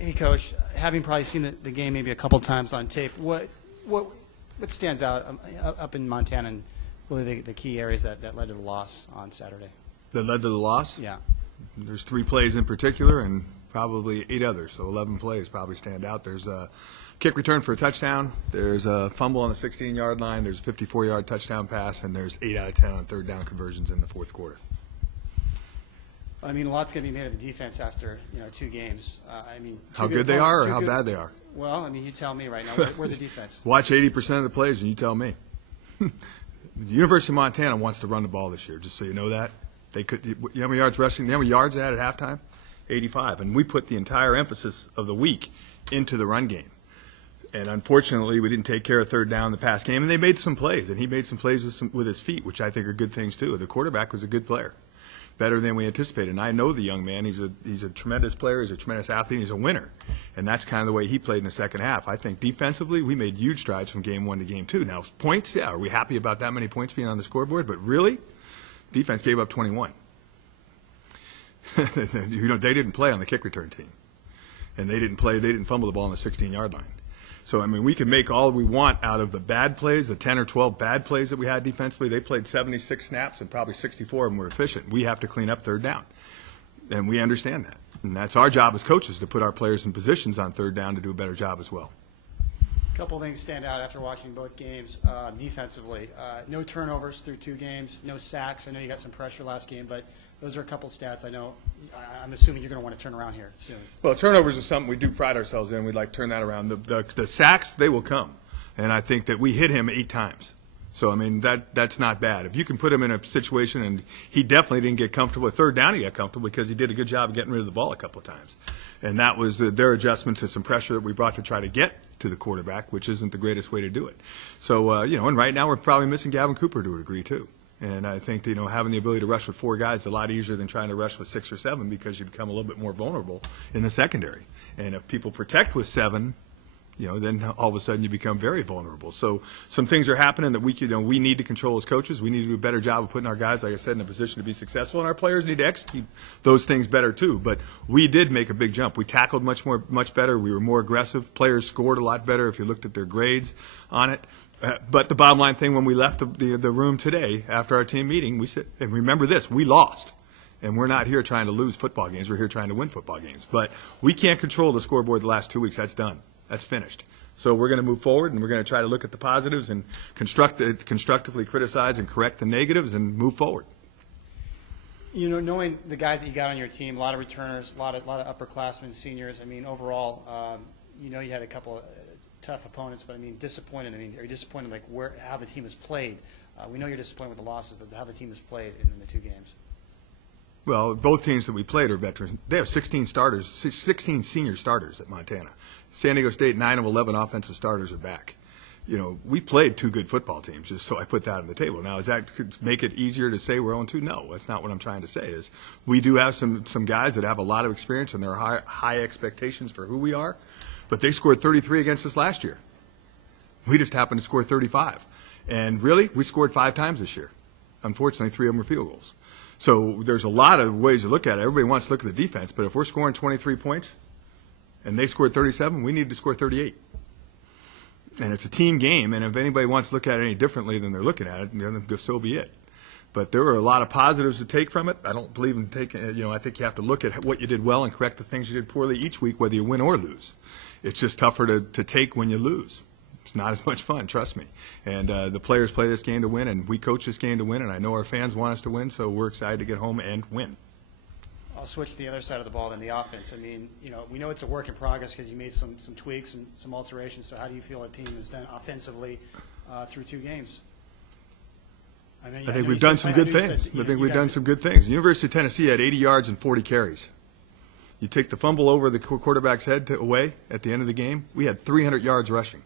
Hey, Coach, having probably seen the game maybe a couple times on tape, what stands out up in Montana and really the key areas that led to the loss on Saturday? That led to the loss? Yeah. There's 3 plays in particular and probably 8 others, so 11 plays probably stand out. There's a kick return for a touchdown, there's a fumble on the 16-yard line, there's a 54-yard touchdown pass, and there's 8 out of 10 on third down conversions in the fourth quarter. I mean, a lot's going to be made of the defense after 2 games. How good they are or how bad they are? Well, I mean, you tell me right now. Where's the defense? Watch 80% of the plays and you tell me. The University of Montana wants to run the ball this year, just so you know that. They could. You know how many yards rushing? You know how many yards they had at halftime? 85. And we put the entire emphasis of the week into the run game. And unfortunately, we didn't take care of third down in the pass game. And they made some plays, and he made some plays with his feet, which I think are good things too. The quarterback was a good player, better than we anticipated. And I know the young man. He's a tremendous player. He's a tremendous athlete. He's a winner. And that's kind of the way he played in the second half. I think defensively, we made huge strides from game 1 to game 2. Now, points, yeah, are we happy about that many points being on the scoreboard? But really, defense gave up 21. They didn't play on the kick return team. And they didn't fumble the ball on the 16-yard line. So, I mean, we can make all we want out of the bad plays, the 10 or 12 bad plays that we had defensively. They played 76 snaps, and probably 64 of them were efficient. We have to clean up third down, and we understand that. And that's our job as coaches, to put our players in positions on third down to do a better job as well. A couple things stand out after watching both games defensively. No turnovers through 2 games, no sacks. I know you got some pressure last game, but those are a couple stats I know. I'm assuming you're going to want to turn around here soon. Well, turnovers is something we do pride ourselves in. We'd like to turn that around. The sacks, they will come. And I think that we hit him 8 times. So, I mean, that's not bad. If you can put him in a situation, and he definitely didn't get comfortable. At third down, he got comfortable because he did a good job of getting rid of the ball a couple of times. And that was their adjustment to some pressure that we brought to try to get to the quarterback, which isn't the greatest way to do it. So, and right now we're probably missing Gavin Cooper to a degree, too. And I think, having the ability to rush with 4 guys is a lot easier than trying to rush with 6 or 7, because you become a little bit more vulnerable in the secondary. And if people protect with 7, then all of a sudden you become very vulnerable. So some things are happening that we need to control as coaches. We need to do a better job of putting our guys, like I said, in a position to be successful. And our players need to execute those things better, too. But we did make a big jump. We tackled much better. We were more aggressive. Players scored a lot better if you looked at their grades on it. But the bottom line thing, when we left the room today after our team meeting, we said, and remember this, we lost. And we're not here trying to lose football games. We're here trying to win football games. But we can't control the scoreboard the last 2 weeks. That's done. That's finished. So we're going to move forward, and we're going to try to look at the positives and constructively criticize and correct the negatives and move forward. Knowing the guys that you got on your team, a lot of returners, a lot of upperclassmen, seniors. I mean, overall, you had a couple of tough opponents, but disappointed. Are you disappointed how the team has played? We know you're disappointed with the losses, but how the team has played in the 2 games. Well, both teams that we played are veterans. They have 16 starters, 16 senior starters at Montana. San Diego State, 9 of 11 offensive starters are back. We played 2 good football teams, just so I put that on the table. Now, does that make it easier to say we're 0-2? No, that's not what I'm trying to say. Is we do have some guys that have a lot of experience, and there are high expectations for who we are, but they scored 33 against us last year. We just happened to score 35. And really, we scored 5 times this year. Unfortunately, 3 of them were field goals. So there's a lot of ways to look at it. Everybody wants to look at the defense, but if we're scoring 23 points and they scored 37, we need to score 38. And it's a team game, and if anybody wants to look at it any differently than they're looking at it, then so be it. But there were a lot of positives to take from it. I don't believe in taking, I think you have to look at what you did well and correct the things you did poorly each week, whether you win or lose. It's just tougher to take when you lose. It's not as much fun, trust me. And the players play this game to win, and we coach this game to win, and I know our fans want us to win, so we're excited to get home and win. I'll switch to the other side of the ball than the offense. We know it's a work in progress because you made some tweaks and some alterations. So how do you feel the team has done offensively through 2 games? I think we've done some good things. I think we've done some good things. The University of Tennessee had 80 yards and 40 carries. You take the fumble over the quarterback's head away at the end of the game, we had 300 yards rushing.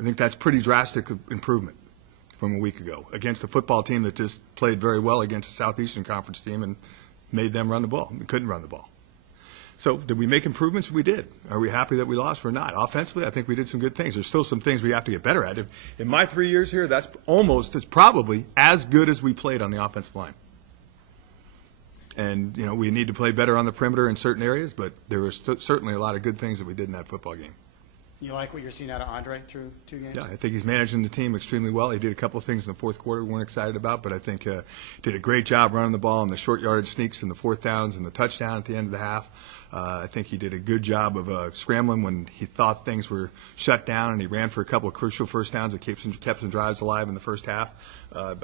I think that's pretty drastic improvement from a week ago against a football team that just played very well against a Southeastern Conference team and made them run the ball. We couldn't run the ball. So did we make improvements? We did. Are we happy that we lost? We're not. Offensively, I think we did some good things. There's still some things we have to get better at. In my 3 years here, it's probably as good as we played on the offensive line. And, we need to play better on the perimeter in certain areas, but there were certainly a lot of good things that we did in that football game. You like what you're seeing out of Andre through 2 games? Yeah, I think he's managing the team extremely well. He did a couple of things in the fourth quarter we weren't excited about, but I think did a great job running the ball in the short yardage sneaks and the fourth downs and the touchdown at the end of the half. I think he did a good job of scrambling when he thought things were shut down, and he ran for a couple of crucial first downs that kept some drives alive in the first half.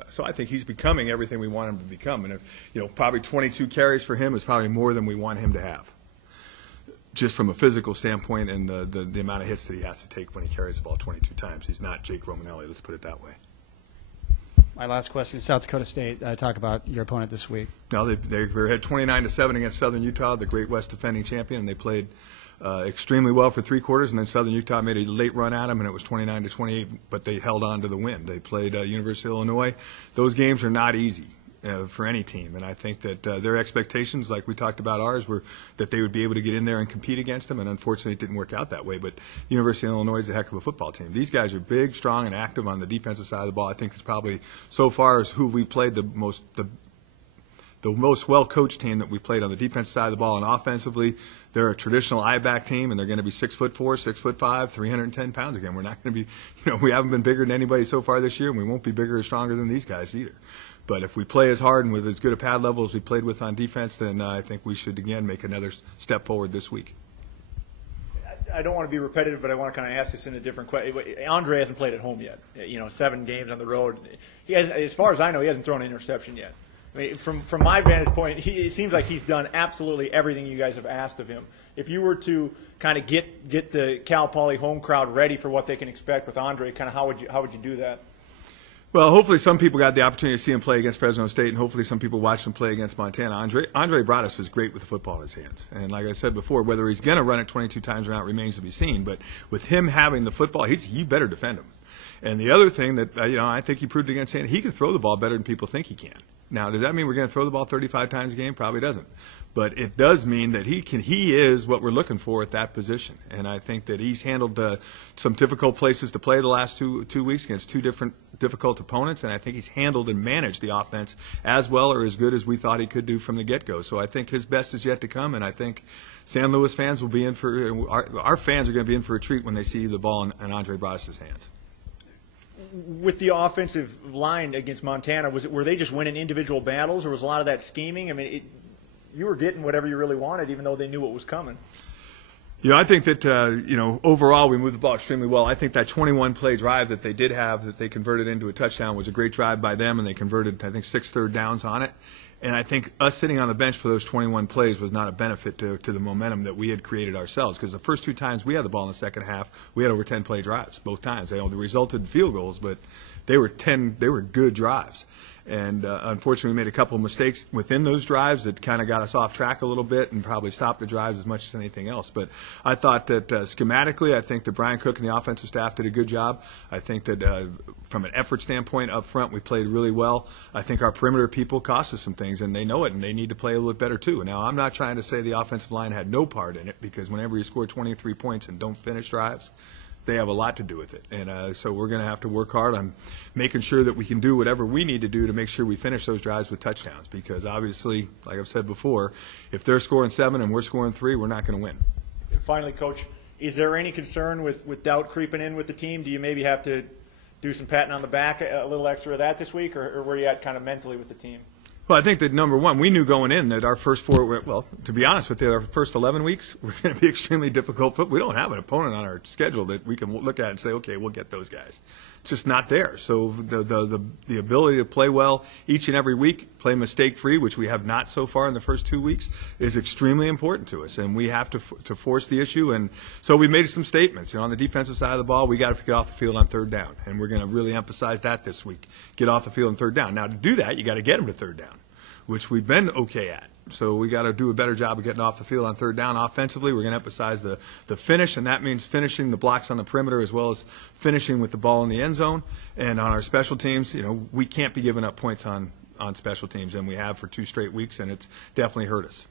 So I think he's becoming everything we want him to become. And probably 22 carries for him is probably more than we want him to have, just from a physical standpoint and the amount of hits that he has to take when he carries the ball 22 times. He's not Jake Romanelli, let's put it that way. My last question, South Dakota State. Talk about your opponent this week. No, they had 29-7 against Southern Utah, the Great West defending champion, and they played extremely well for 3 quarters, and then Southern Utah made a late run at them, and it was 29-28, but they held on to the win. They played University of Illinois. Those games are not easy for any team, and I think that their expectations, like we talked about ours, were that they would be able to get in there and compete against them, and unfortunately it didn't work out that way. But the University of Illinois is a heck of a football team. These guys are big, strong, and active on the defensive side of the ball. I think it's probably, so far as who we played, the most well-coached team that we played on the defensive side of the ball. And offensively, they're a traditional I-back team, and they're going to be 6'4", 6'5", 310 pounds again. We're not going to be, we haven't been bigger than anybody so far this year, and we won't be bigger or stronger than these guys either. But if we play as hard and with as good a pad level as we played with on defense, then I think we should, again, make another step forward this week. I don't want to be repetitive, but I want to kind of ask this in a different question. Andre hasn't played at home yet. 7 games on the road. He has, as far as I know, he hasn't thrown an interception yet. I mean, from my vantage point, it seems like he's done absolutely everything you guys have asked of him. If you were to kind of get the Cal Poly home crowd ready for what they can expect with Andre, kind of how would you do that? Well, hopefully some people got the opportunity to see him play against Fresno State, and hopefully some people watched him play against Montana. Andre Broaddus is great with the football in his hands. And like I said before, whether he's going to run it 22 times or not remains to be seen. But with him having the football, you better defend him. And the other thing that, I think he proved against Santa, he can throw the ball better than people think he can. Now, does that mean we're going to throw the ball 35 times a game? Probably doesn't. But it does mean that he is what we're looking for at that position. And I think that he's handled some difficult places to play the last two weeks against 2 different difficult opponents, and I think he's handled and managed the offense as well or as good as we thought he could do from the get-go. So I think his best is yet to come, and I think San Luis fans will be in for our fans are going to be in for a treat when they see the ball in Andre Broaddus' hands. With the offensive line against Montana, were they just winning individual battles, or was a lot of that scheming? I mean, you were getting whatever you really wanted, even though they knew what was coming. I think that, overall we moved the ball extremely well. I think that 21-play drive that they did have that they converted into a touchdown was a great drive by them, and they converted, I think, 6 third downs on it. And I think us sitting on the bench for those 21 plays was not a benefit to the momentum that we had created ourselves, because the first 2 times we had the ball in the second half, we had over 10-play drives both times. They resulted in field goals, but they were good drives. And unfortunately, we made a couple of mistakes within those drives that kind of got us off track a little bit and probably stopped the drives as much as anything else. But I thought that schematically, I think that Brian Cook and the offensive staff did a good job. I think that from an effort standpoint up front, we played really well. I think our perimeter people cost us some things, and they know it, and they need to play a little bit better too. Now, I'm not trying to say the offensive line had no part in it, because whenever you score 23 points and don't finish drives, they have a lot to do with it. And so we're going to have to work hard on making sure that we can do whatever we need to do to make sure we finish those drives with touchdowns, because obviously, like I've said before, if they're scoring 7 and we're scoring 3, we're not going to win. And finally, Coach, is there any concern with doubt creeping in with the team? Do you maybe have to do some patting on the back, a little extra of that this week, or where are you at kind of mentally with the team? Well, I think that, number one, we knew going in that our first 4, well, to be honest with you, our first 11 weeks were going to be extremely difficult. But we don't have an opponent on our schedule that we can look at and say, okay, we'll get those guys. It's just not there. So the ability to play well each and every week, play mistake-free, which we have not so far in the first 2 weeks, is extremely important to us. And we have to force the issue. And so we made some statements. On the defensive side of the ball, we got to get off the field on 3rd down. And we're going to really emphasize that this week. Get off the field on 3rd down. Now, to do that, you got to get them to 3rd down, which we've been okay at. So we got to do a better job of getting off the field on 3rd down. Offensively, we're going to emphasize the finish, and that means finishing the blocks on the perimeter as well as finishing with the ball in the end zone. And on our special teams, we can't be giving up points on special teams, and we have for 2 straight weeks, and it's definitely hurt us.